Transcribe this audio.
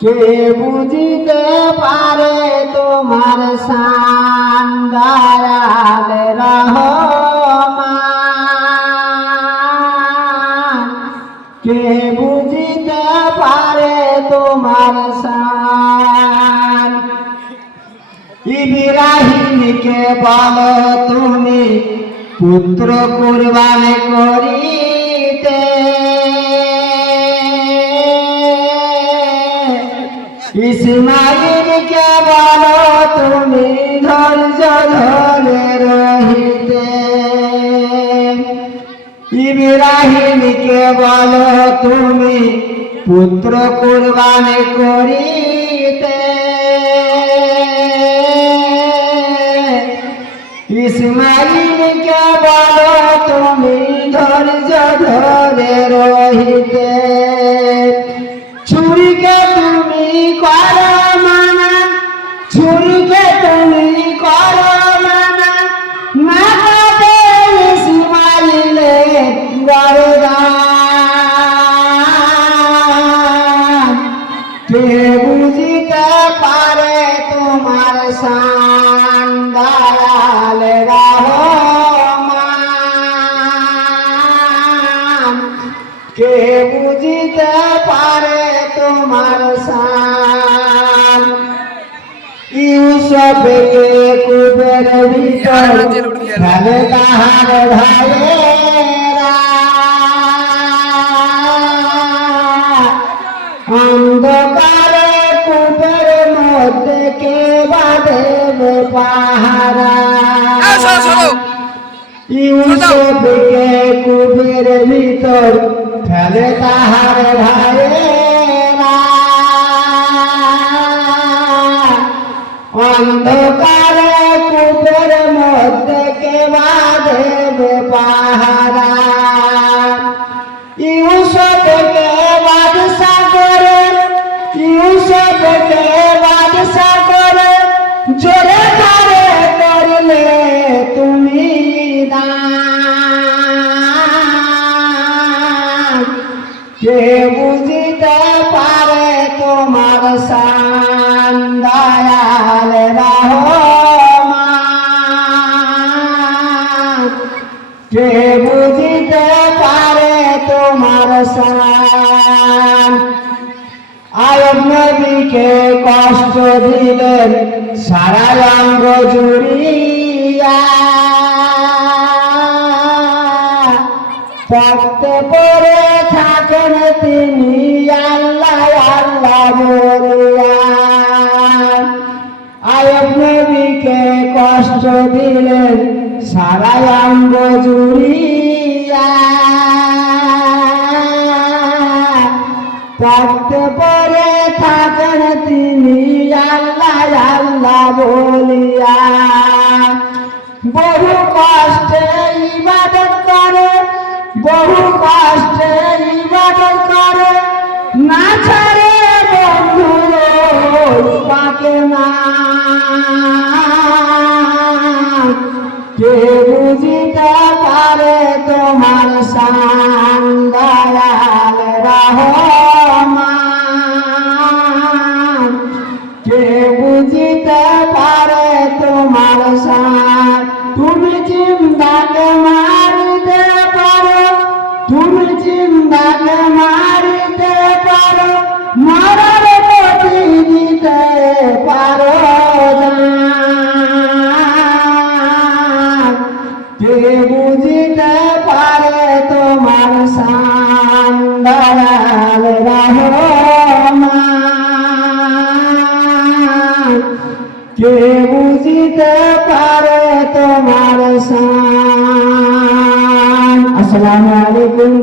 কে বুঝিতে পারে তোমার শান দয়াল রহমান, কে বুঝিতে পারে তোমার শান। ইব্রাহিমকে বলো তুমি পুত্র কুরবান করিতে, ইসমাইলকে বলো তুমি ধৈর্য ধরে রহিতে, ইব্রাহিমকে বলো তুমি পুত্র কুরবান করিতে, ইসমাইলকে বলো তুমি ধৈর্য ধরে রহিতে। ছুরিকে তুমি করো মানা, ছুরিকে তুমি করো মানা, না কাটে ইসমাইলের গর্দান। কে বুঝিতে পারে তোমার শান দয়াল রহমান, কে বুঝিতে পারে তোমার শান। ইউসুফকে কুবের ভিতর ফেলে তাহার ভাইয়েরা, অন্ধকারে কুবের মধ্যে কে বাঁধে পাহারা। ইউসুফকে কুবের ভিতর ফেলে তাহার ভাইয়েরা, অন্ধকারে কুবের মধ্যে কে বাঁধে পাহারা। ইউসুফকে বাদশা করে, ইউসুফকে বাদশা করে জোরে ধরে করলে তুমি দান। কে বুঝিতে পারে তোমার শান দয়াল রহমান, কে বুঝিতে পারে তোমার শান। আয়ব নবীকে কষ্ট দিলেন সারা অঙ্গ জুড়িয়া, পড়তে পড়ে থাকেন তিনি আল্লাহ আল্লাহ বলিয়া। আয়ব নবীকে কষ্ট দিলেন সারা অঙ্গ জুড়িয়া, পড়তে পড়ে থাকেন তিনি আল্লাহ আল্লাহ বলিয়া। বহু কষ্টে ইবাদত করে, বহু কষ্টে ইবাদত করে, না ছাড়ে বন্ধু পাকে না। কে বুঝিতে পারে তোমার শান দয়াল রহমান, কে বুঝিতে পারে তোমার শান। তুমি জিন্দাকে মারিতে পারো, তুমি জিন্দাকে মারিতে পারো, মরার প্রতি দিতে পারো জান। কে বুঝিতে পারে তোমার শান দয়াল রহমান, কে বুঝিতে পারে তোমার শান। আসসালামু আলাইকুম।